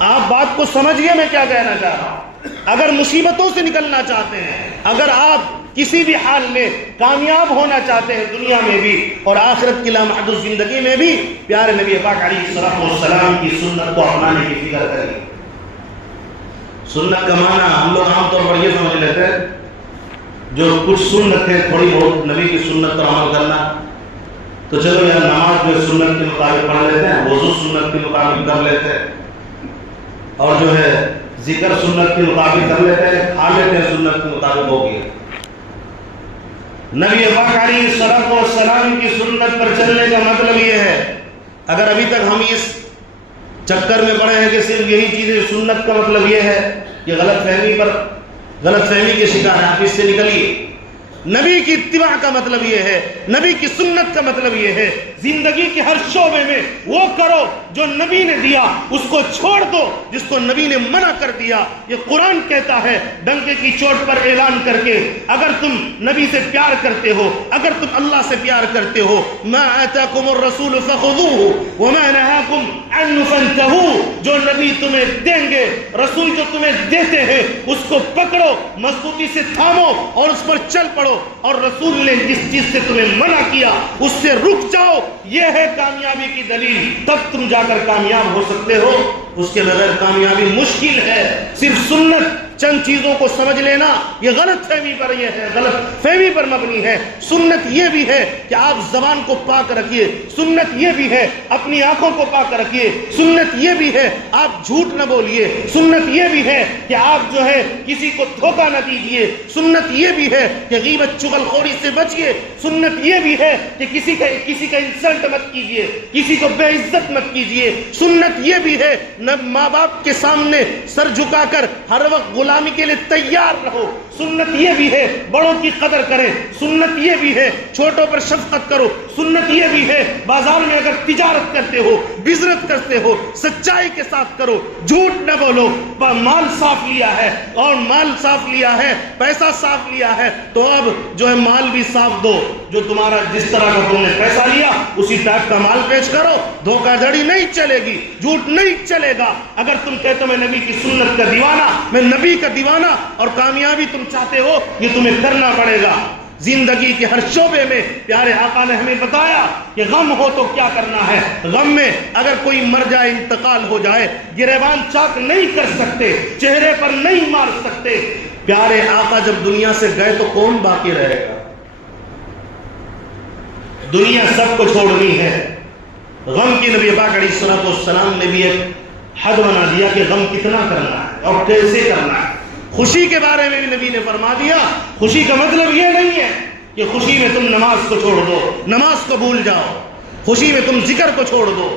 آپ بات کو سمجھ گئے میں کیا کہنا چاہ رہا ہوں؟ اگر مصیبتوں سے نکلنا چاہتے ہیں، اگر آپ کسی بھی حال میں کامیاب ہونا چاہتے ہیں دنیا میں بھی اور آخرت کی لامحدود زندگی میں بھی، پیارے نبی پاک علیہ السلام کی سنت کو اپنانے کی فکر کریں۔ سنت کا معنی ہم لوگ عام طور پر یہ سمجھ لیتے ہیں جو کچھ سنت ہے تھوڑی بہت نبی کی سنت پر عمل کرنا، تو چلو یار نماز جو سنت کے مطابق پڑھ لیتے ہیں، وضو سنت کے مطابق کر لیتے ہیں، اور جو ہے ذکر سنت کے مطابق کر لیتے ہیں، کھا لیتے ہیں سنت کے مطابق ہو گیا۔ نبی پاک علیہ السلام کی سنت پر چلنے کا مطلب یہ ہے، اگر ابھی تک ہم اس چکر میں پڑے ہیں کہ صرف یہی چیزیں سنت کا مطلب یہ ہے کہ غلط فہمی کے شکار ہیں، آپ اس سے نکلیے۔ نبی کی اتباع کا مطلب یہ ہے، نبی کی سنت کا مطلب یہ ہے زندگی کے ہر شعبے میں وہ کرو جو نبی نے دیا، اس کو چھوڑ دو جس کو نبی نے منع کر دیا۔ یہ قرآن کہتا ہے ڈنکے کی چوٹ پر اعلان کر کے، اگر تم نبی سے پیار کرتے ہو، اگر تم اللہ سے پیار کرتے ہو، ما آتاکم الرسول فخذوہ وما نہاکم عنہ فانتہوا، جو نبی تمہیں دیں گے، رسول جو تمہیں دیتے ہیں اس کو پکڑو، مضبوطی سے تھامو اور اس پر چل پڑو، اور رسول نے جس چیز سے تمہیں منع کیا اس سے رک جاؤ۔ یہ ہے کامیابی کی دلیل، تب تم جا کر کامیاب ہو سکتے ہو، اس کے بغیر کامیابی مشکل ہے۔ صرف سنت چند چیزوں کو سمجھ لینا یہ غلط فہمی پر یہ ہے، غلط فہمی پر مبنی ہے۔ سنت یہ بھی ہے کہ آپ زبان کو پاک رکھیے، سنت یہ بھی ہے اپنی آنکھوں کو پاک رکھیے، سنت یہ بھی ہے آپ جھوٹ نہ بولیے، سنت یہ بھی ہے کہ آپ جو ہے کسی کو دھوکہ نہ دیجیے، سنت یہ بھی ہے کہ غیبت چغل خوری سے بچیے، سنت یہ بھی ہے کہ کسی کا انسلٹ مت کیجیے، کسی کو بے عزت مت کیجیے، سنت یہ بھی ہے نہ ماں باپ کے سامنے سر جھکا کر ہر وقت غلامی کے لیے تیار رہو، سنت یہ بھی ہے بڑوں کی قدر کریں، سنت یہ بھی ہے چھوٹوں پر شفقت کرو، سنت یہ بھی ہے بازار میں اگر تجارت کرتے ہو، بزنس کرتے ہو، سچائی کے ساتھ کرو، جھوٹ نہ بولو۔ مال صاف لیا ہے اور مال صاف لیا ہے، پیسہ صاف لیا ہے تو اب جو ہے مال بھی صاف دو، جو تمہارا جس طرح کا تم نے پیسہ لیا اسی ٹائپ کا مال پیش کرو۔ دھوکہ دھڑی نہیں چلے گی، جھوٹ نہیں چلے گا۔ اگر تم کہتے ہو میں نبی کی سنت کا دیوانہ، میں نبی کا دیوانہ، اور کامیابی تم چاہتے ہو، یہ تمہیں کرنا پڑے گا۔ زندگی کے ہر شعبے میں پیارے آقا نے ہمیں بتایا کہ غم ہو تو کیا کرنا ہے۔ غم میں اگر کوئی مر جائے، انتقال ہو جائے، گریبان چاک نہیں کر سکتے، چہرے پر نہیں مار سکتے۔ پیارے آقا جب دنیا سے گئے تو کون باقی رہے گا؟ دنیا سب کو چھوڑنی ہے۔ غم کی نبی پاک علیہ السلام نے بھی ایک حد بنا دیا کہ غم کتنا کرنا ہے اور کیسے کرنا ہے۔ خوشی کے بارے میں بھی نبی نے فرما دیا، خوشی کا مطلب یہ نہیں ہے کہ خوشی میں تم نماز کو چھوڑ دو، نماز کو بھول جاؤ، خوشی میں تم ذکر کو چھوڑ دو۔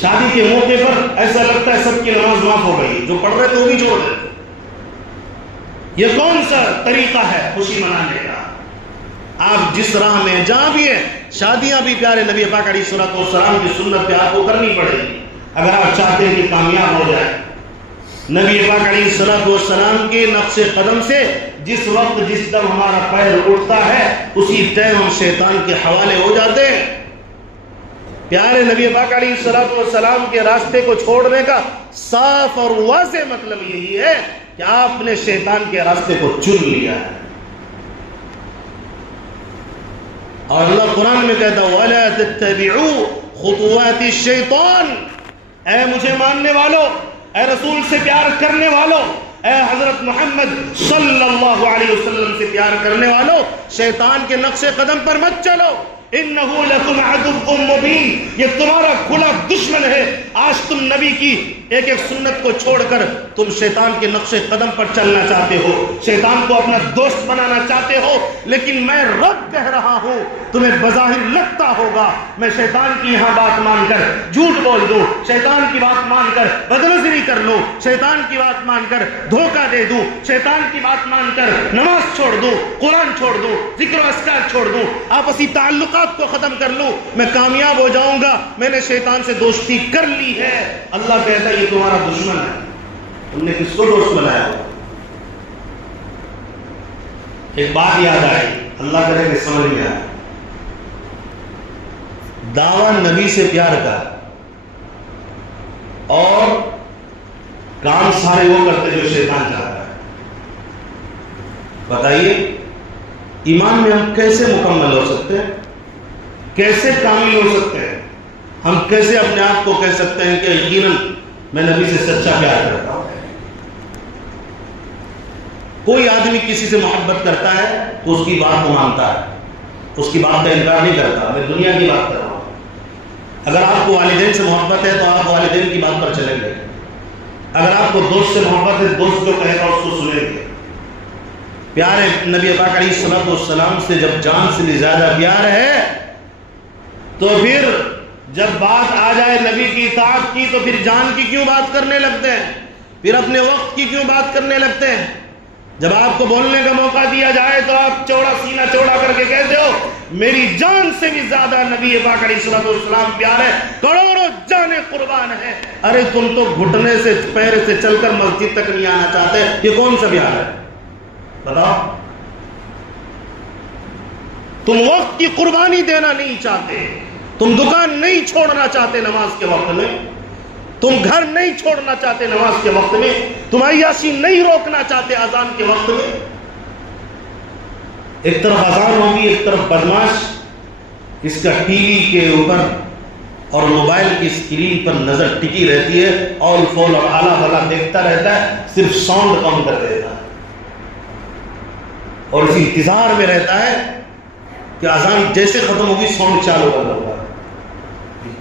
شادی کے موقع پر ایسا لگتا ہے سب کی نماز معاف ہو گئی، جو پڑھ رہے تھے وہ بھی چھوڑ دیتے۔ یہ کون سا طریقہ ہے خوشی منانے کا؟ آپ جس راہ میں جہاں بھی ہیں، شادیاں بھی پیارے نبی پاک علیہ السلام کی سنت پہ آپ کو کرنی پڑے گی اگر آپ چاہتے ہیں کہ کامیاب ہو جائے۔ نبی پاک علیہ السلام کے نقش قدم سے جس وقت جس دم ہمارا پیر اٹھتا ہے اسی ٹائم ہم شیطان کے حوالے ہو جاتے ہیں۔ پیارے نبی پاک علیہ السلام کے راستے کو چھوڑنے کا صاف اور واضح مطلب یہی ہے کہ آپ نے شیطان کے راستے کو چن لیا ہے۔ اور اللہ قرآن میں کہتا ہے وَلَا تَتَّبِعُوا خُطُوَاتِ الشَّيْطَانِ، اے مجھے ماننے والوں، اے رسول سے پیار کرنے والوں، اے حضرت محمد صلی اللہ علیہ وسلم سے پیار کرنے والوں، شیطان کے نقش قدم پر مت چلو۔ انہو لکم عدو مبین، یہ تمہارا کھلا دشمن ہے۔ آج تم نبی کی ایک ایک سنت کو چھوڑ کر تم شیطان کے نقش قدم پر چلنا چاہتے ہو، شیطان کو اپنا دوست بنانا چاہتے ہو، لیکن میں رب کہہ رہا ہوں تمہیں بظاہر لگتا ہوگا میں شیطان کی یہاں بات مان کر جھوٹ بول دوں، شیطان کی بات مان کر بدنظری کر لوں، شیطان کی بات مان کر دھوکہ دے دوں، شیطان کی بات مان کر نماز چھوڑ دوں، قرآن چھوڑ دوں، ذکر و اذکار چھوڑ دوں، آپسی تعلقات کو ختم کر لوں، میں کامیاب ہو جاؤں گا، میں نے شیطان سے دوستی کر لی ہے۔ اللہ کہتا ہے یہ تمہارا دشمن ہے، تم نے کس کو دوست بنایا؟ ایک بات یاد آئی، اللہ کرے کہ سمجھ میں آئے، دعویٰ نبی سے پیار کا اور کام سارے وہ کرتے جو شیطان چاہتا ہے۔ بتائیے ایمان میں ہم کیسے مکمل ہو سکتے ہیں، کیسے کامل ہو سکتے ہیں؟ ہم کیسے اپنے آپ کو کہہ سکتے ہیں کہ یقیناً میں نبی سے سچا پیار کرتا ہوں؟ کوئی آدمی کسی سے محبت کرتا ہے تو اس کی بات کو مانتا ہے، اس کی بات کا انکار نہیں کرتا۔ میں دنیا کی بات کر رہا ہوں۔ اگر آپ کو والدین سے محبت ہے تو آپ والدین کی بات پر چلیں گے، اگر آپ کو دوست سے محبت ہے دوست جو کہے گا اس کو سنیں گے۔ پیار ہے نبی پاک علیہ الصلوۃ والسلام سے جب جان سے بھی زیادہ پیار ہے تو پھر جب بات آ جائے نبی کی اطاعت کی تو پھر جان کی کیوں بات کرنے لگتے ہیں، پھر اپنے وقت کی کیوں بات کرنے لگتے ہیں؟ جب آپ کو بولنے کا موقع دیا جائے تو آپ چوڑا سینہ چوڑا کر کے کہتے ہو میری جان سے بھی زیادہ نبی پاک علیہ الصلوۃ والسلام پیار ہے، کروڑوں جانیں قربان ہیں۔ ارے تم تو گھٹنے سے پیر سے چل کر مسجد تک نہیں آنا چاہتے، یہ کون سا پیار ہے بتاؤ؟ تم وقت کی قربانی دینا نہیں چاہتے، تم دکان نہیں چھوڑنا چاہتے نماز کے وقت میں، تم گھر نہیں چھوڑنا چاہتے نماز کے وقت میں، تم عیاشی نہیں روکنا چاہتے اذان کے وقت میں۔ ایک طرف اذان ہوگی، ایک طرف بدماش اس کا ٹی وی کے اوپر اور موبائل کی اسکرین پر نظر ٹکی رہتی ہے، آل فول اور اعلیٰ بلا دیکھتا رہتا ہے، صرف ساؤنڈ کم کر دیتا ہے اور اسی انتظار میں رہتا ہے کہ اذان جیسے ختم ہوگی ساؤنڈ چالو کرنا ہوگا۔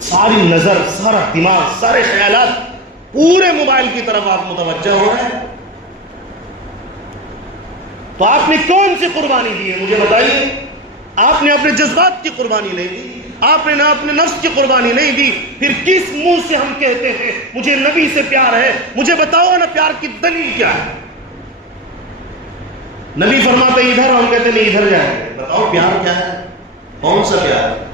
ساری نظر، سارا دماغ، سارے خیالات پورے موبائل کی طرف آپ متوجہ ہو رہے ہیں۔ تو آپ نے کون سی قربانی دی ہے مجھے بتائیے؟ آپ نے اپنے جذبات کی قربانی نہیں دی، آپ نے نہ اپنے نفس کی قربانی نہیں دی، پھر کس منہ سے ہم کہتے ہیں مجھے نبی سے پیار ہے؟ مجھے بتاؤ نا پیار کی دلیل کیا ہے؟ نبی فرماتے ادھر، ہم کہتے نہیں ادھر جائیں گے۔ بتاؤ پیار کیا ہے، کون سا پیار ہے؟